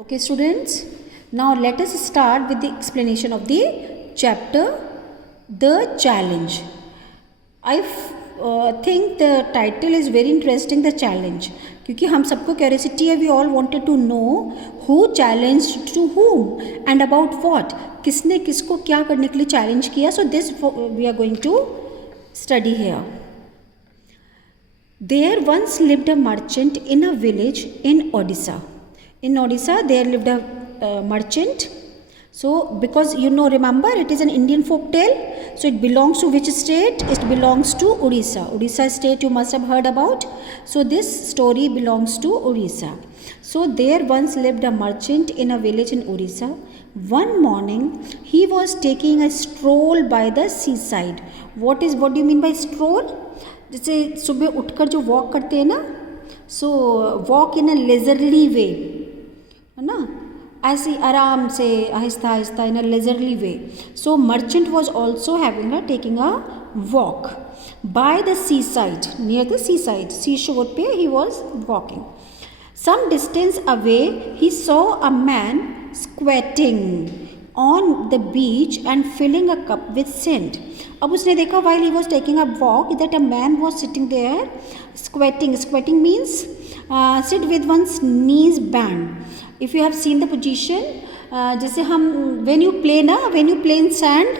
Okay, students, now let us start with the explanation of the chapter, The Challenge. I think the title is very interesting, The Challenge, क्योंकि हम सबको curiosity है. We all wanted to know who challenged to whom and about what. किसने किसको क्या करने के लिए चैलेंज किया. So this we are going to study here. There once lived a merchant in a village in Odisha. In Odisha, there lived a merchant. So, because remember, it is an Indian folk tale. So, it belongs to which state? It belongs to Odisha. Odisha state you must have heard about. So, this story belongs to Odisha. So, there once lived a merchant in a village in Odisha. One morning, he was taking a stroll by the seaside. What do you mean by stroll? जैसे सुबह उठकर जो walk करते हैं ना, so walk in a leisurely वे, है ना, ऐसे आराम से आहिस्ता आहिस्ता in a leisurely way. So merchant was also having taking a walk by the sea side, near the sea side, sea shore पे he was walking. Some distance away he saw a man squatting on the beach and filling a cup with sand. अब उसने देखा while he was taking a walk that a man was sitting there squatting. Squatting means sit with one's knees bent. If you have seen the position, जैसे हम when you play in sand,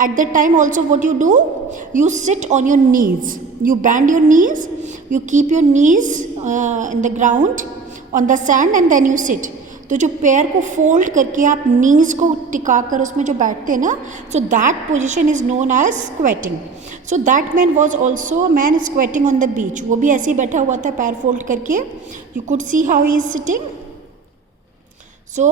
at that time also what you do, you sit on your knees, you bend your knees, you keep your knees in the ground on the sand and then you sit. तो जो पैर को fold करके आप नीज को टिका कर उसमें जो बैठते हैं ना, so that position is known as squatting. So that man was also man squatting on the beach. वो भी ऐसे ही बैठा हुआ था पैर फोल्ड करके. You could see how he is sitting. So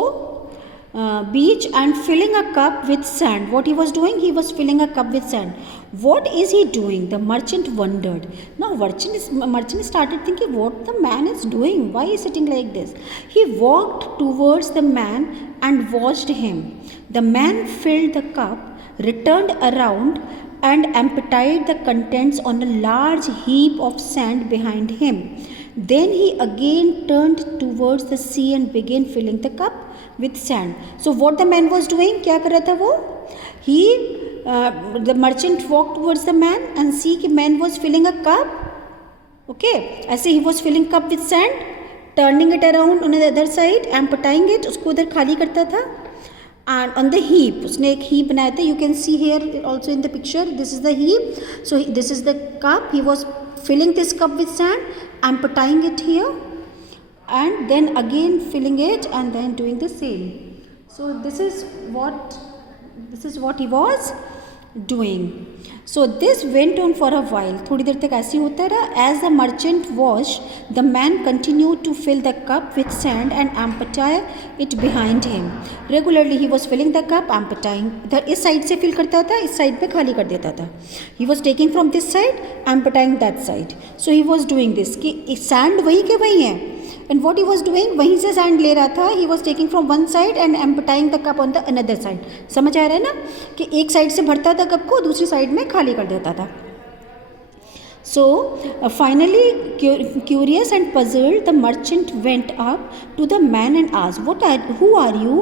beach and filling a cup with sand. What he was doing? He was filling a cup with sand. What is he doing? The merchant wondered. Now merchant started thinking what the man is doing. Why is he sitting like this? He walked towards the man and watched him. The man filled the cup, returned around and emptied the contents on a large heap of sand behind him. Then he again turned towards the sea and began filling the cup with sand. So what the man was doing? क्या कर रहा था वो? The merchant walked towards the man and see कि man was filling a cup. Okay, ऐसे he was filling cup with sand, turning it around on the other side, emptying it. उसको उधर खाली करता था. And on the heap, उसने एक heap बनाया था. You can see here also in the picture. This is the heap. So this is the cup. He was filling this cup with sand, emptying it here, and then again filling it and then doing the same. So this is what he was doing. So this went on for a while. थोड़ी देर तक ऐसे होता रहा. As the merchant washed, the man continued to fill the cup with sand and empty it behind him. Regularly he was filling the cup, emptying. इस side से fill करता था, इस साइड पे खाली कर देता था. He was taking from this side, emptying that side. So he was doing this. कि sand वही के वही है. And what he was doing, वहीं से sand ले रहा था. He was taking from one side and emptying the cup on the another side. समझ आ रहा है ना कि एक साइड से भरता था कप को, दूसरी साइड में खाली कर देता था. So finally, curious and puzzled, the merchant went up to the man and asked, who are you,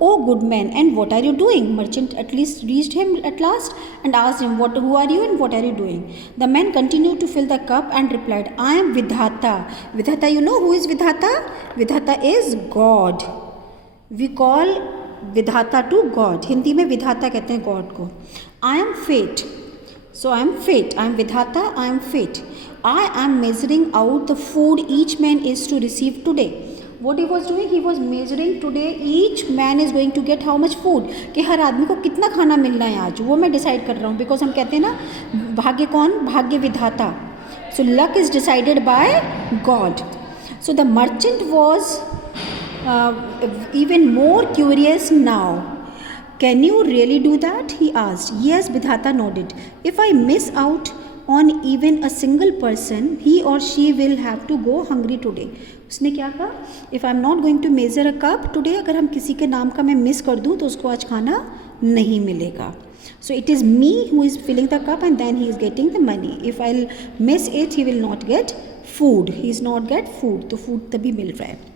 O good man, and what are you doing? Merchant at least reached him at last and asked him, who are you and what are you doing? The man continued to fill the cup and replied, I am Vidhata. Vidhata, you know who is Vidhata? Vidhata is God. We call Vidhata to God. Hindi में विधाता कहते हैं God को. I am fate. So I am fate. I am Vidhata. I am fate. I am measuring out the food each man is to receive today. What he was doing? He was measuring today each man is going to get how much food. कि हर आदमी को कितना खाना मिलना है आज, वो मैं डिसाइड कर रहा हूँ. बिकॉज हम कहते हैं ना, भाग्य कौन? भाग्य विधाता. So luck is decided by God. So the merchant was even more curious now. Can you really do that? He asked. Yes, Vidhata nodded. If I miss out on even a single person, he or she will have to go hungry today. उसने क्या कहा? If I am not going to measure a cup today, अगर हम किसी के नाम का मैं मिस कर दूँ तो उसको आज खाना नहीं मिलेगा. So it is me who is filling the cup and then he is getting the money. If I'll miss it, he will not get food. He is not get food. तो food तभी मिल रहा है.